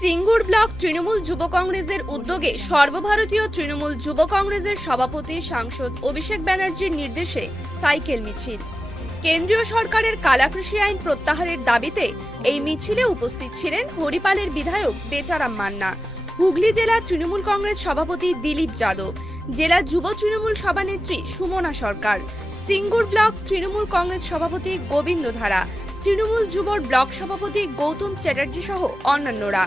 Singur block Trinamool যুব কংগ্রেসের উদ্যোগে সর্বভারতীয় তৃণমূল যুব কংগ্রেসের সভাপতি সাংসদ অভিষেক ব্যানার্জির নির্দেশে সাইকেল মিছিল। কেন্দ্রীয় সরকারের কালাকৃষি আইন প্রত্যাহারের দাবিতে এই মিছিলে উপস্থিত ছিলেন হরিপালের বিধায়ক বেচারাম মান্না, হুগলি জেলা তৃণমূল কংগ্রেস সভাপতি দিলীপ যাদব, জেলা যুব তৃণমূল সভানেত্রী সুমনা সরকার, সিঙ্গুর ব্লক তৃণমূল কংগ্রেস সভাপতি গোবিন্দ ধারা, তৃণমূল যুবর ব্লক সভাপতি গৌতম চ্যাটার্জি সহ অন্যান্যরা।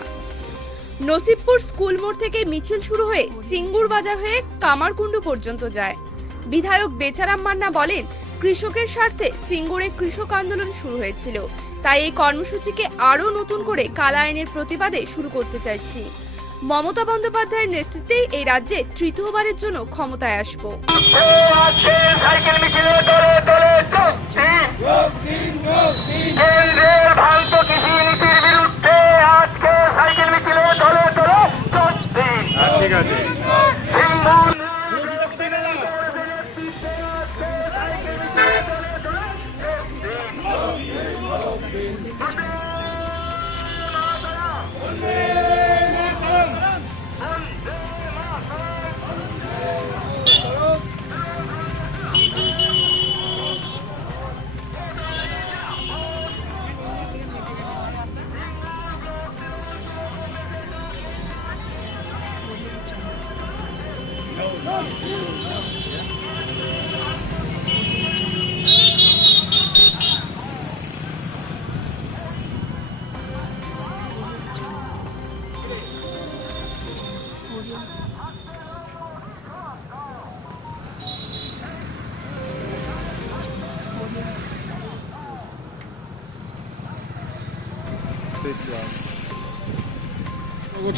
নসিবপুর স্কুল মোড় থেকে মিছিল শুরু হয়ে সিঙ্গুর বাজার হয়ে কামারকুণ্ডু পর্যন্ত যায়। বিধায়ক বেচারাম মান্না বলেন, কৃষকের স্বার্থে সিঙ্গুরে কৃষক আন্দোলন শুরু হয়েছিল, তাই এই কর্মসূচিকে আরও নতুন করে কালা আইনের প্রতিবাদে শুরু করতে চাইছি। মমতা বন্দ্যোপাধ্যায়ের নেতৃত্বেই এই রাজ্যে তৃতীয়বারের জন্য ক্ষমতায় আসব। ঠিক আছে।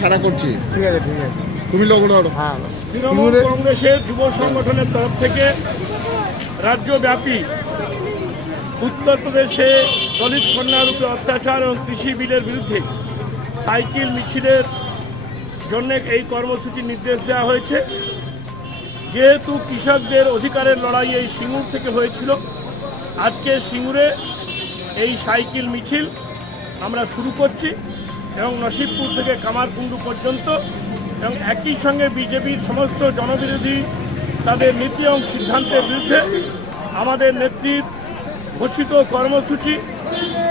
ছাড়া করছি, ঠিক আছে, ঠিক আছে। তুমি লোক হ্যাঁ, তৃণমূল কংগ্রেসের যুব সংগঠনের তরফ থেকে রাজ্যব্যাপী উত্তরপ্রদেশে দলিত কন্যার উপরে অত্যাচার এবং কৃষি বিলের বিরুদ্ধে সাইকেল মিছিলের জন্য এই কর্মসূচির নির্দেশ দেওয়া হয়েছে। যেহেতু কৃষকদের অধিকারের লড়াই এই সিঙ্গুর থেকে হয়েছিল, আজকে সিঙ্গুরে এই সাইকেল মিছিল আমরা শুরু করছি এবং নসিবপুর থেকে কামারকুণ্ডু পর্যন্ত, এবং একই সঙ্গে বিজেপির সমস্ত জনবিরোধী তাদের নীতি এবং সিদ্ধান্তের বিরুদ্ধে আমাদের নেত্রীর ঘোষিত কর্মসূচি,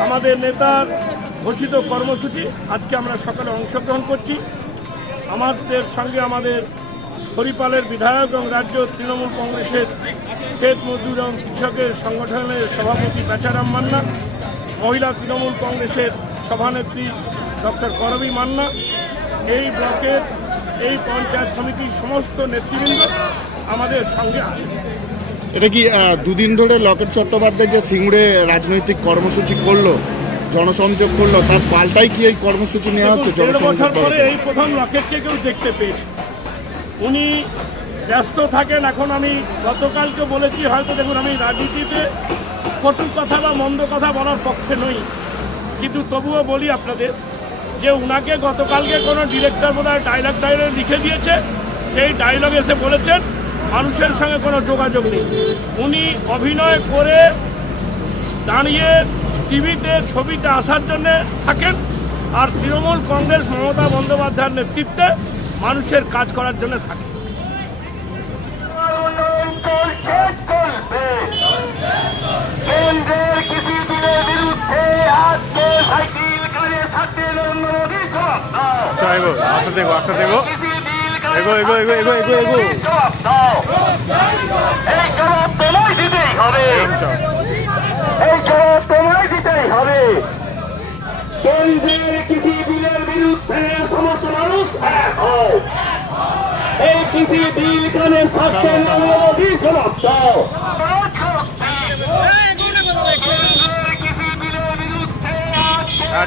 আমাদের নেতার ঘোষিত কর্মসূচি আজকে আমরা সকালে অংশগ্রহণ করছি। আমাদের সঙ্গে আমাদের হরিপালের বিধায়ক এবং রাজ্য তৃণমূল কংগ্রেসের ক্ষেত মজদুর এবং কৃষকের সংগঠনের সভাপতি বেচারাম মান্না, মহিলা তৃণমূল কংগ্রেসের সভানেত্রী ডক্টর করবী মান্না, এই ব্লকের এই পঞ্চায়েত সমিতির সমস্ত নেতৃবৃন্দ আমাদের সঙ্গে আছে। এটা কি দুদিন ধরে লকেট চট্টোপাধ্যায় যে সিঙ্গুরে রাজনৈতিক কর্মসূচি করলো, জনসংযোগ করলো, তার পাল্টাই কি এই কর্মসূচি নেওয়া হচ্ছে? বছর পরে এই প্রথম লকেটকে কেউ দেখতে পেয়েছে। উনি ব্যস্ত থাকেন। এখন আমি গতকালকে বলেছি, হয়তো দেখুন আমি রাজনীতিতে কটু কথা বা মন্দ কথা বলার পক্ষে নই, কিন্তু তবুও বলি আপনাদের যে উনাকে গতকালকে কোনো ডিরেক্টর বোধহয় ডায়লগ লিখে দিয়েছে, সেই ডায়লগ এসে বলেছেন মানুষের সঙ্গে কোনো যোগাযোগ নেই। উনি অভিনয় করে দাঁড়িয়ে টিভিতে ছবিতে আসার জন্য থাকেন, আর তৃণমূল কংগ্রেস মমতা বন্দ্যোপাধ্যায়ের নেতৃত্বে মানুষের কাজ করার জন্য থাকে। কেন্দ্রের কৃষি বিলের বিরুদ্ধে সমস্ত মানুষ এক হও। এই কৃষি বিল কানে থাকতে নদী সমাপ্ত।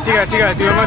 ঠিক আছে, ঠিক আছে, তুই আমার